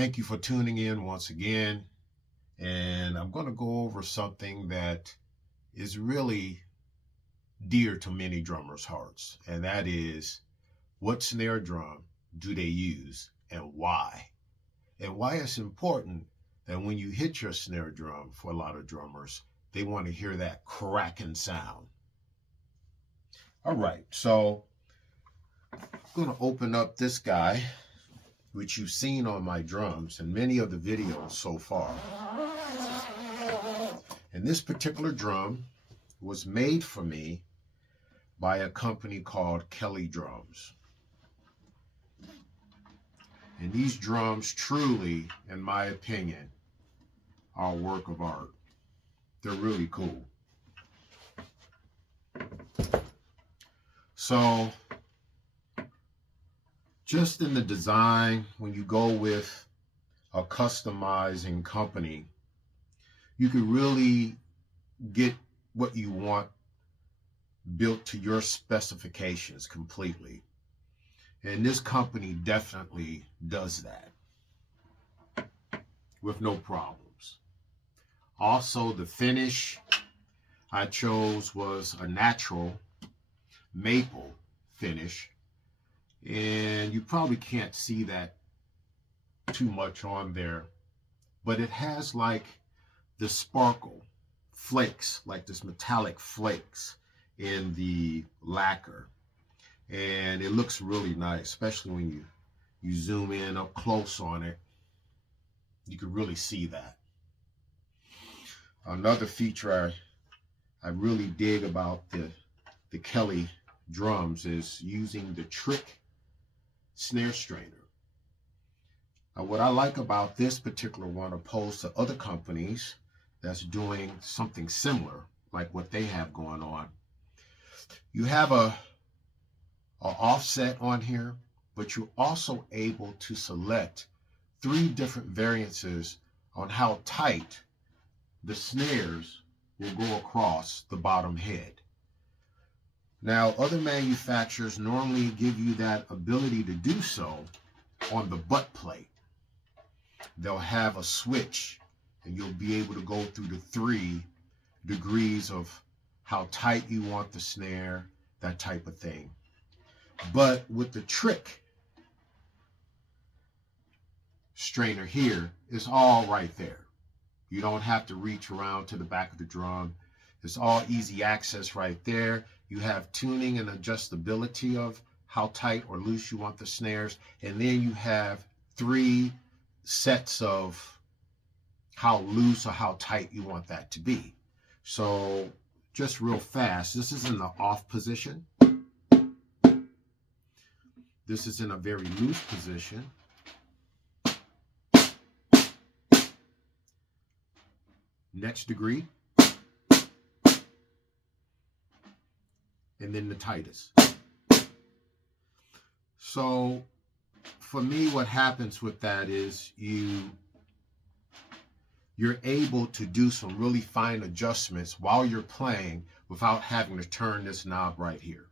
Thank you for tuning in once again. And I'm going to go over something that is really dear to many drummers' hearts, and that is what snare drum do they use and why? And why it's important that when you hit your snare drum, for a lot of drummers, they want to hear that cracking sound. All right, so I'm going to open up this guy, which you've seen on my drums in many of the videos so far. And this particular drum was made for me by a company called Kelly Drums. And these drums truly, in my opinion, are a work of art. They're really cool. So, just in the design, when you go with a customizing company, you can really get what you want built to your specifications completely. And this company definitely does that with no problems. Also, the finish I chose was a natural maple finish. And you probably can't see that too much on there, but it has like the sparkle flakes, like this metallic flakes in the lacquer. And it looks really nice, especially when you zoom in up close on it. You can really see that. Another feature I really dig about the Kelly drums is using the trick snare strainer. Now, what I like about this particular one, opposed to other companies that's doing something similar, like what they have going on, you have a offset on here, but you're also able to select 3 different variances on how tight the snares will go across the bottom head. Now, other manufacturers normally give you that ability to do so on the butt plate. They'll have a switch, and you'll be able to go through the 3 degrees of how tight you want the snare, that type of thing. But with the trick strainer here, it's all right there. You don't have to reach around to the back of the drum. It's all easy access right there. You have tuning and adjustability of how tight or loose you want the snares. And then you have 3 sets of how loose or how tight you want that to be. So just real fast, this is in the off position. This is in a very loose position. Next degree. And then the tightest. So for me, what happens with that is you're able to do some really fine adjustments while you're playing without having to turn this knob right here.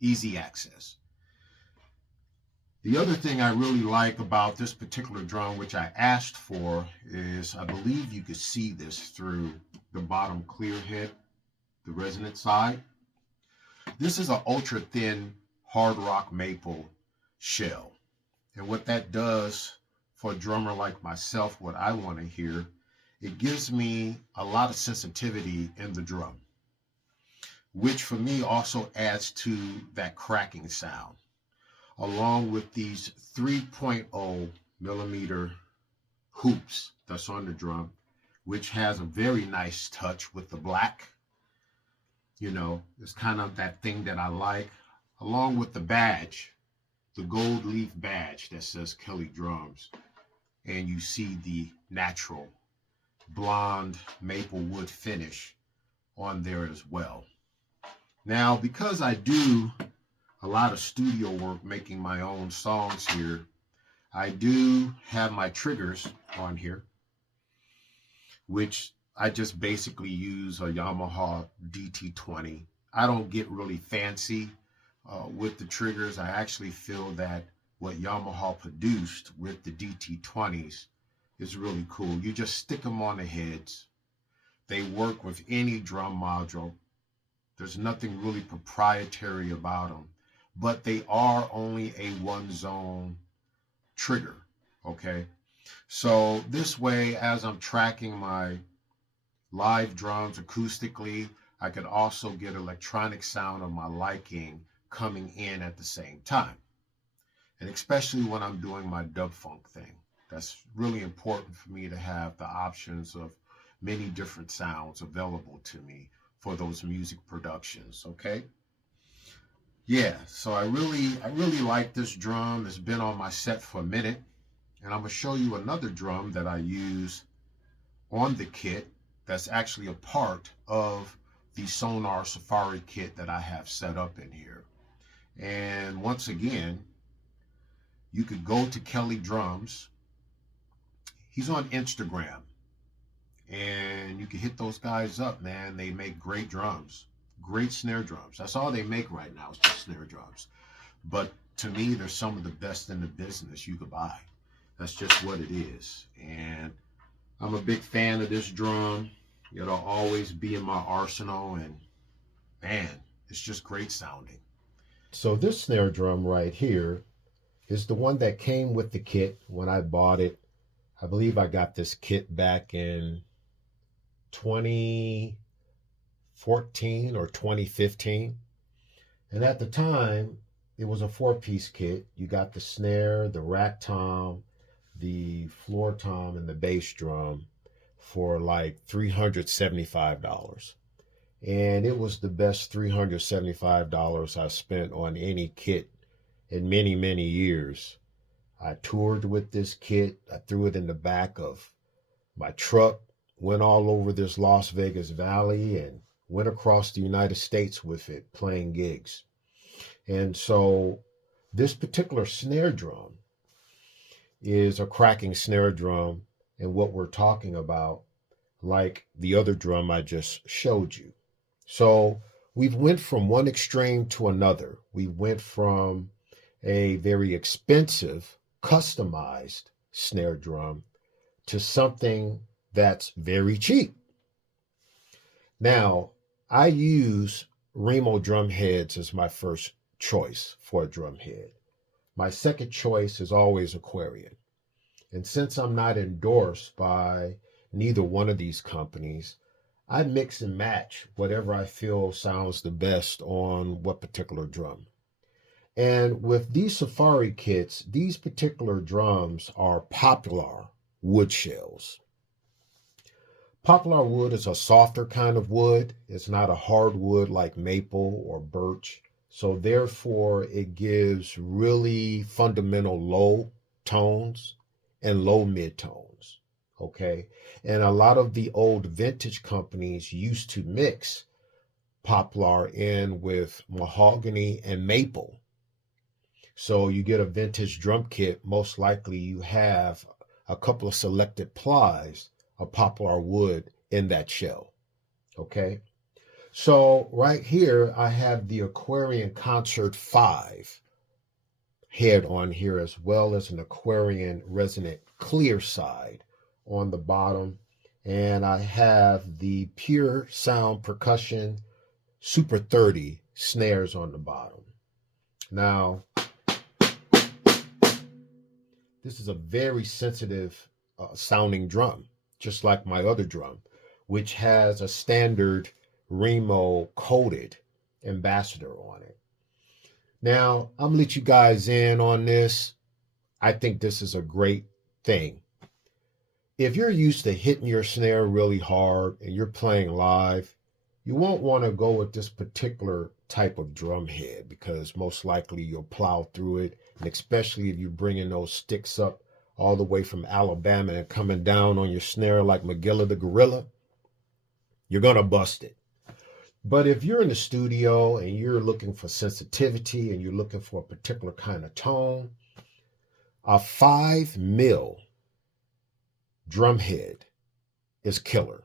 Easy access. The other thing I really like about this particular drum, which I asked for, is I believe you could see this through the bottom clear head, the resonant side. This is an ultra thin hard rock maple shell. And what that does for a drummer like myself, what I want to hear, it gives me a lot of sensitivity in the drum, which for me also adds to that cracking sound, along with these 3.0 millimeter hoops that's on the drum, which has a very nice touch with the black. You know, it's kind of that thing that I like, along with the badge, the gold leaf badge that says Kelly Drums. And you see the natural blonde maple wood finish on there as well. Now, because I do a lot of studio work making my own songs here, I do have my triggers on here, which I just basically use a Yamaha DT20. I don't get really fancy with the triggers. I actually feel that what Yamaha produced with the DT20s is really cool. You just stick them on the heads. They work with any drum module. There's nothing really proprietary about them, but they are only a one zone trigger, okay? So this way, as I'm tracking my live drums acoustically, I could also get electronic sound of my liking coming in at the same time. And especially when I'm doing my dub funk thing, that's really important for me to have the options of many different sounds available to me for those music productions, okay? Yeah, so I really like this drum. It's been on my set for a minute, and I'm gonna show you another drum that I use on the kit that's actually a part of the Sonar Safari kit that I have set up in here. And once again, you could go to Kelly Drums. He's on Instagram, and you can hit those guys up, man. They make great drums, great snare drums. That's all they make right now is just snare drums. But to me, they're some of the best in the business you could buy. That's just what it is. And I'm a big fan of this drum. It'll always be in my arsenal, and man, it's just great sounding. So this snare drum right here is the one that came with the kit when I bought it. I believe I got this kit back in 2014 or 2015. And at the time, it was a 4-piece kit. You got the snare, the rack tom, the floor tom, and the bass drum for like $375. And it was the best $375 I spent on any kit in many, many years. I toured with this kit. I threw it in the back of my truck, went all over this Las Vegas Valley, and went across the United States with it, playing gigs. And so this particular snare drum is a cracking snare drum, and what we're talking about, like the other drum I just showed you. So we've went from one extreme to another. We went from a very expensive, customized snare drum to something that's very cheap. Now, I use Remo drum heads as my first choice for a drum head. My second choice is always Aquarian. And since I'm not endorsed by neither one of these companies, I mix and match whatever I feel sounds the best on what particular drum. And with these Safari kits, these particular drums are Poplar wood shells. Poplar wood is a softer kind of wood. It's not a hard wood like maple or birch. So therefore, it gives really fundamental low tones and low mid tones. Okay. And a lot of the old vintage companies used to mix poplar in with mahogany and maple. So you get a vintage drum kit, most likely you have a couple of selected plies of poplar wood in that shell. Okay. So right here, I have the Aquarian Concert 5 head on here, as well as an Aquarian Resonant Clear side on the bottom. And I have the Pure Sound Percussion Super 30 snares on the bottom. Now, this is a very sensitive sounding drum, just like my other drum, which has a standard Remo coated ambassador on it. Now, I'm going to let you guys in on this. I think this is a great thing. If you're used to hitting your snare really hard and you're playing live, you won't want to go with this particular type of drum head because most likely you'll plow through it. And especially if you're bringing those sticks up all the way from Alabama and coming down on your snare like Magilla the Gorilla, you're going to bust it. But if you're in the studio and you're looking for sensitivity and you're looking for a particular kind of tone, a 5 mil drum head is killer.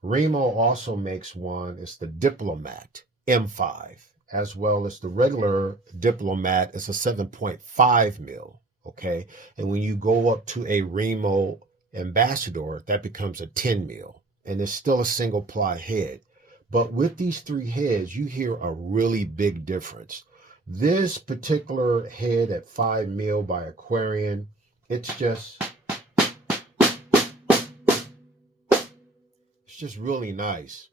Remo also makes one, it's the Diplomat M5. as well as the regular Diplomat is a 7.5 mil. Okay. And when you go up to a Remo Ambassador, that becomes a 10 mil. And it's still a single ply head. But with these three heads, you hear a really big difference. This particular head at 5 mil by Aquarian, it's just really nice.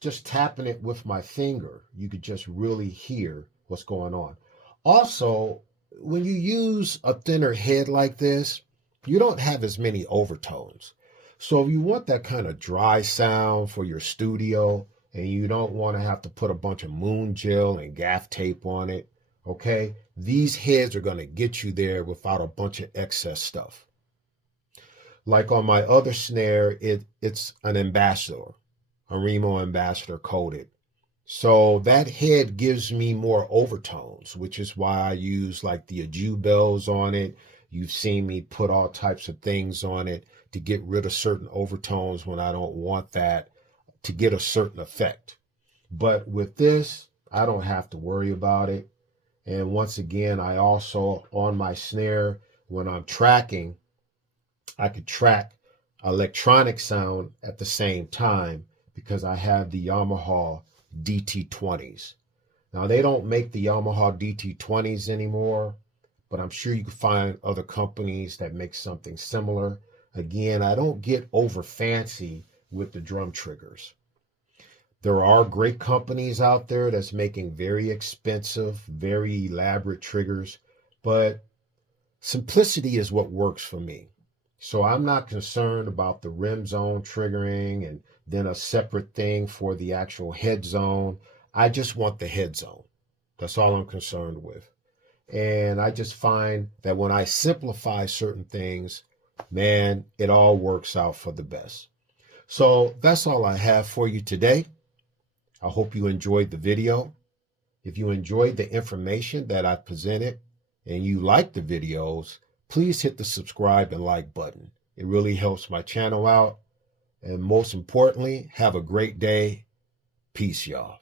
Just tapping it with my finger, you could just really hear what's going on. Also, when you use a thinner head like this, you don't have as many overtones. So if you want that kind of dry sound for your studio and you don't want to have to put a bunch of moon gel and gaff tape on it, okay, these heads are going to get you there without a bunch of excess stuff. Like on my other snare, it's an Ambassador, a Remo Ambassador coated. So that head gives me more overtones, which is why I use like the Aju bells on it. You've seen me put all types of things on it to get rid of certain overtones when I don't want that, to get a certain effect. But with this, I don't have to worry about it. And once again, I also, on my snare, when I'm tracking, I could track electronic sound at the same time because I have the Yamaha DT20s. Now, they don't make the Yamaha DT20s anymore, but I'm sure you can find other companies that make something similar. Again, I don't get over fancy with the drum triggers. There are great companies out there that's making very expensive, very elaborate triggers, but simplicity is what works for me. So I'm not concerned about the rim zone triggering and then a separate thing for the actual head zone. I just want the head zone. That's all I'm concerned with. And I just find that when I simplify certain things, man, it all works out for the best. So that's all I have for you today. I hope you enjoyed the video. If you enjoyed the information that I presented and you like the videos, please hit the subscribe and like button. It really helps my channel out. And most importantly, have a great day. Peace, y'all.